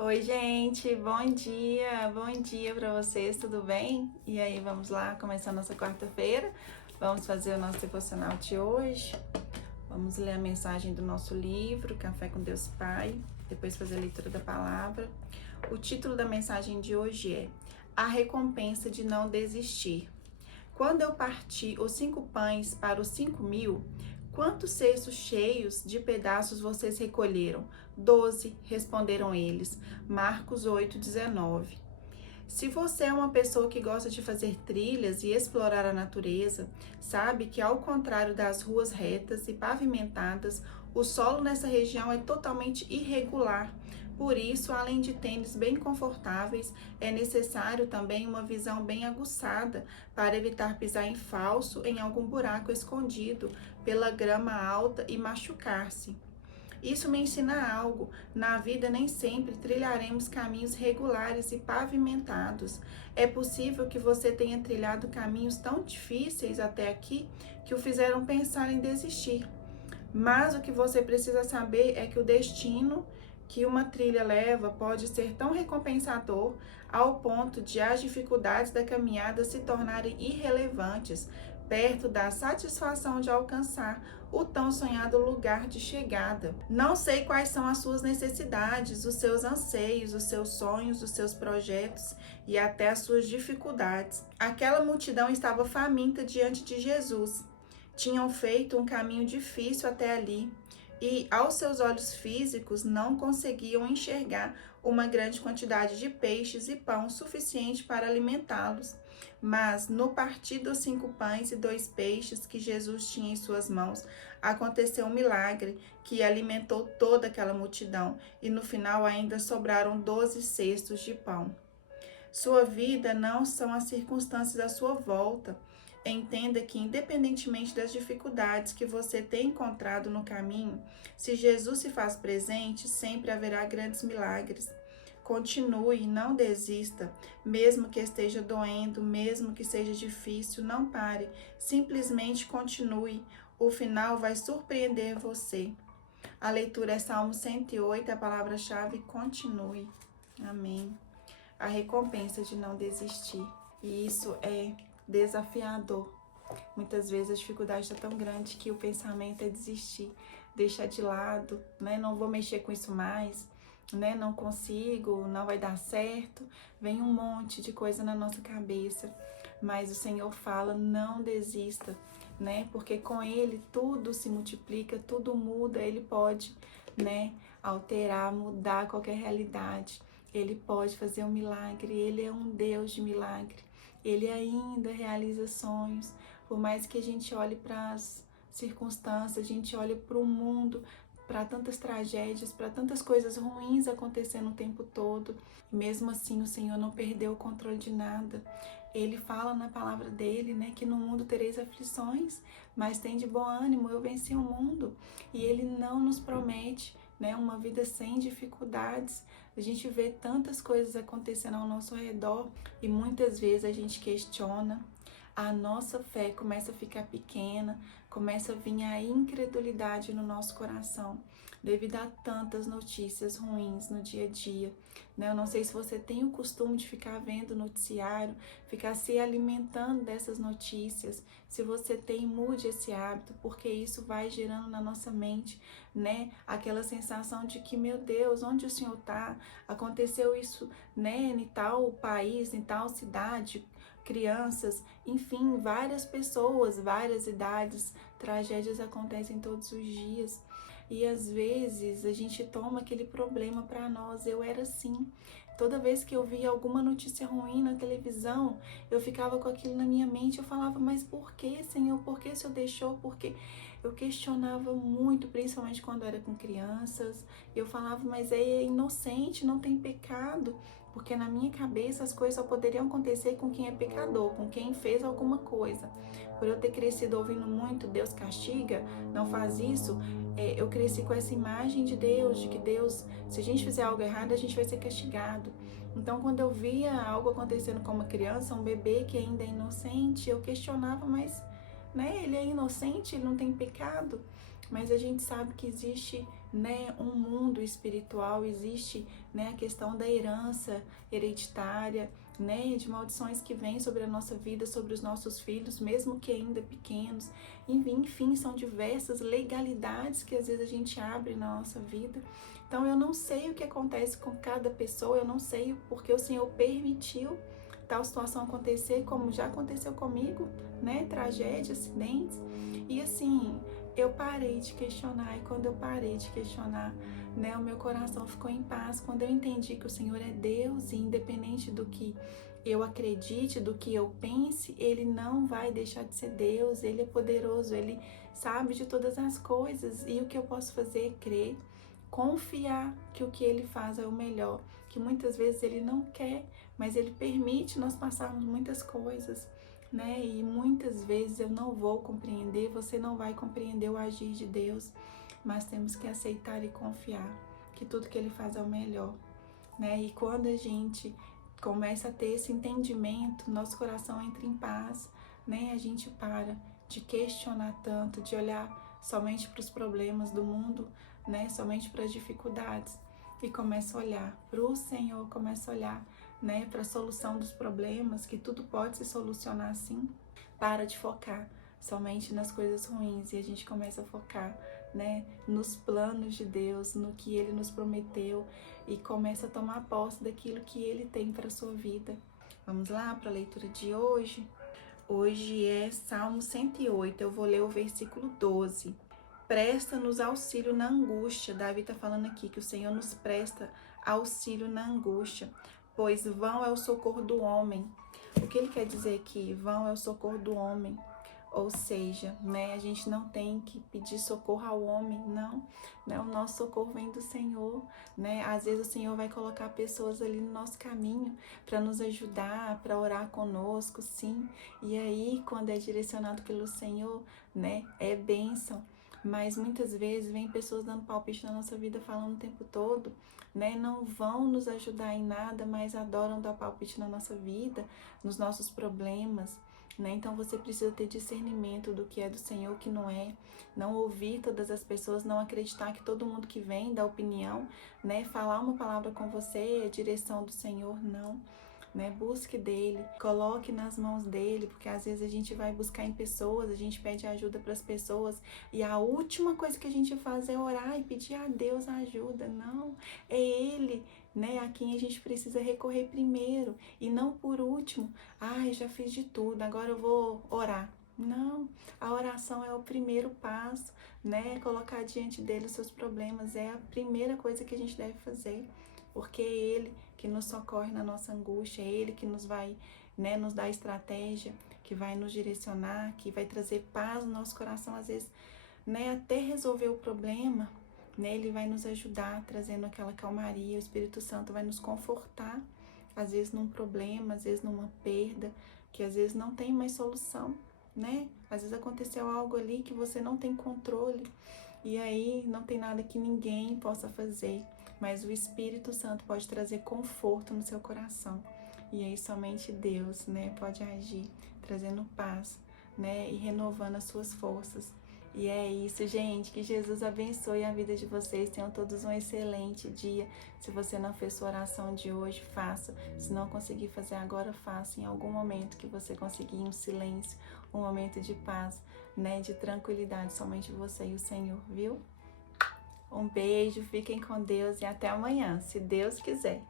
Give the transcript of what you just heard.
Oi, gente, bom dia para vocês, tudo bem? E aí, vamos lá, começar nossa quarta-feira, vamos fazer o nosso devocional de hoje, vamos ler a mensagem do nosso livro, Café com Deus Pai, depois fazer a leitura da palavra. O título da mensagem de hoje é A Recompensa de Não Desistir. Quando eu parti os 5 pães para os 5.000, quantos cestos cheios de pedaços vocês recolheram? 12, responderam eles. Marcos 8:19. Se você é uma pessoa que gosta de fazer trilhas e explorar a natureza, sabe que ao contrário das ruas retas e pavimentadas, o solo nessa região é totalmente irregular. Por isso, além de tênis bem confortáveis, é necessário também uma visão bem aguçada para evitar pisar em falso em algum buraco escondido pela grama alta e machucar-se. Isso me ensina algo. Na vida, nem sempre trilharemos caminhos regulares e pavimentados. É possível que você tenha trilhado caminhos tão difíceis até aqui que o fizeram pensar em desistir. Mas o que você precisa saber é que o destino que uma trilha leva pode ser tão recompensador ao ponto de as dificuldades da caminhada se tornarem irrelevantes, perto da satisfação de alcançar o tão sonhado lugar de chegada. Não sei quais são as suas necessidades, os seus anseios, os seus sonhos, os seus projetos e até as suas dificuldades. Aquela multidão estava faminta diante de Jesus. Tinham feito um caminho difícil até ali e, aos seus olhos físicos, não conseguiam enxergar uma grande quantidade de peixes e pão suficiente para alimentá-los. Mas, no partir dos 5 pães e 2 peixes que Jesus tinha em suas mãos, aconteceu um milagre que alimentou toda aquela multidão e, no final, ainda sobraram 12 cestos de pão. Sua vida não são as circunstâncias à sua volta. Entenda que, independentemente das dificuldades que você tem encontrado no caminho, se Jesus se faz presente, sempre haverá grandes milagres. Continue, não desista, mesmo que esteja doendo, mesmo que seja difícil, não pare, simplesmente continue. O final vai surpreender você. A leitura é Salmo 108, a palavra-chave continue. Amém. A recompensa de não desistir. E isso é desafiador. Muitas vezes a dificuldade está tão grande que o pensamento é desistir, deixar de lado, né? Não vou mexer com isso mais, né? Não consigo, não vai dar certo. Vem um monte de coisa na nossa cabeça, mas o Senhor fala: não desista, né? Porque com Ele tudo se multiplica, tudo muda. Ele pode, né? Alterar, mudar qualquer realidade. Ele pode fazer um milagre. Ele é um Deus de milagre. Ele ainda realiza sonhos. Por mais que a gente olhe para as circunstâncias, a gente olhe para o mundo, para tantas tragédias, para tantas coisas ruins acontecendo o tempo todo. E mesmo assim, o Senhor não perdeu o controle de nada. Ele fala na palavra dele, né, que no mundo tereis aflições, mas tem de bom ânimo, eu venci o mundo. E ele não nos promete, né, uma vida sem dificuldades. A gente vê tantas coisas acontecendo ao nosso redor e muitas vezes a gente questiona, a nossa fé começa a ficar pequena, começa a vir a incredulidade no nosso coração, devido a tantas notícias ruins no dia a dia, né? Eu não sei se você tem o costume de ficar vendo noticiário, ficar se alimentando dessas notícias. Se você tem, mude esse hábito, porque isso vai gerando na nossa mente, né, aquela sensação de que, meu Deus, onde o Senhor está? Aconteceu isso, né, em tal país, em tal cidade, crianças, enfim, várias pessoas, várias idades, tragédias acontecem todos os dias. E às vezes a gente toma aquele problema para nós. Eu era assim. Toda vez que eu via alguma notícia ruim na televisão, eu ficava com aquilo na minha mente. Eu falava, mas por que, Senhor? Por que o Senhor deixou? Por quê? Eu questionava muito, principalmente quando era com crianças. Eu falava, mas é inocente, não tem pecado. Porque na minha cabeça as coisas só poderiam acontecer com quem é pecador, com quem fez alguma coisa. Por eu ter crescido ouvindo muito Deus castiga, não faz isso, eu cresci com essa imagem de Deus, de que Deus, se a gente fizer algo errado, a gente vai ser castigado. Então, quando eu via algo acontecendo com uma criança, um bebê que ainda é inocente, eu questionava, mas, né, ele é inocente, ele não tem pecado. Mas a gente sabe que existe né, um mundo espiritual, existe, né, a questão da herança hereditária, né, de maldições que vêm sobre a nossa vida, sobre os nossos filhos, mesmo que ainda pequenos. Enfim, são diversas legalidades que às vezes a gente abre na nossa vida. Então eu não sei o que acontece com cada pessoa, eu não sei porque o Senhor permitiu tal situação acontecer, como já aconteceu comigo, né, tragédia, acidentes. E assim, eu parei de questionar, e quando eu parei de questionar, né, o meu coração ficou em paz, quando eu entendi que o Senhor é Deus, e independente do que eu acredite, do que eu pense, Ele não vai deixar de ser Deus, Ele é poderoso, Ele sabe de todas as coisas, e o que eu posso fazer é crer, confiar que o que Ele faz é o melhor, que muitas vezes Ele não quer, mas Ele permite nós passarmos muitas coisas, né? E muitas vezes eu não vou compreender, você não vai compreender o agir de Deus, mas temos que aceitar e confiar que tudo que Ele faz é o melhor, né? E quando a gente começa a ter esse entendimento, nosso coração entra em paz, né? A gente para de questionar tanto, de olhar somente para os problemas do mundo, né? Somente para as dificuldades, e começa a olhar para o Senhor, começa a olhar, né, para a solução dos problemas, que tudo pode se solucionar assim. Para de focar somente nas coisas ruins e a gente começa a focar, né, nos planos de Deus, no que Ele nos prometeu, e começa a tomar posse daquilo que Ele tem para a sua vida. Vamos lá para a leitura de hoje? Hoje é Salmo 108, eu vou ler o versículo 12. Presta-nos auxílio na angústia. Davi está falando aqui que o Senhor nos presta auxílio na angústia, pois vão é o socorro do homem. O que ele quer dizer aqui? Vão é o socorro do homem. Ou seja, né, a gente não tem que pedir socorro ao homem, não, né? O nosso socorro vem do Senhor, né? Às vezes o Senhor vai colocar pessoas ali no nosso caminho para nos ajudar, para orar conosco, sim. E aí, quando é direcionado pelo Senhor, né, é bênção. Mas muitas vezes vem pessoas dando palpite na nossa vida, falando o tempo todo, né? Não vão nos ajudar em nada, mas adoram dar palpite na nossa vida, nos nossos problemas, né? Então você precisa ter discernimento do que é do Senhor, o que não é. Não ouvir todas as pessoas, não acreditar que todo mundo que vem dá opinião, né? Falar uma palavra com você é direção do Senhor, não. Né? Busque dele, coloque nas mãos dele, porque às vezes a gente vai buscar em pessoas, a gente pede ajuda para as pessoas e a última coisa que a gente faz é orar e pedir a Deus ajuda. Não, é ele, né, a quem a gente precisa recorrer primeiro e não por último. Ai, já fiz de tudo, agora eu vou orar. Não, a oração é o primeiro passo, né? Colocar diante dele os seus problemas é a primeira coisa que a gente deve fazer, porque é ele que nos socorre na nossa angústia, é ele que nos vai, né, nos dar estratégia, que vai nos direcionar, que vai trazer paz no nosso coração, às vezes, né, até resolver o problema, né, ele vai nos ajudar, trazendo aquela calmaria, o Espírito Santo vai nos confortar, às vezes num problema, às vezes numa perda, que às vezes não tem mais solução, né? Às vezes aconteceu algo ali que você não tem controle, e aí não tem nada que ninguém possa fazer, mas o Espírito Santo pode trazer conforto no seu coração. E aí somente Deus, né, pode agir, trazendo paz, né, e renovando as suas forças. E é isso, gente. Que Jesus abençoe a vida de vocês. Tenham todos um excelente dia. Se você não fez sua oração de hoje, faça. Se não conseguir fazer agora, faça em algum momento que você conseguir um silêncio, um momento de paz, né, de tranquilidade, somente você e o Senhor, viu? Um beijo, fiquem com Deus e até amanhã, se Deus quiser.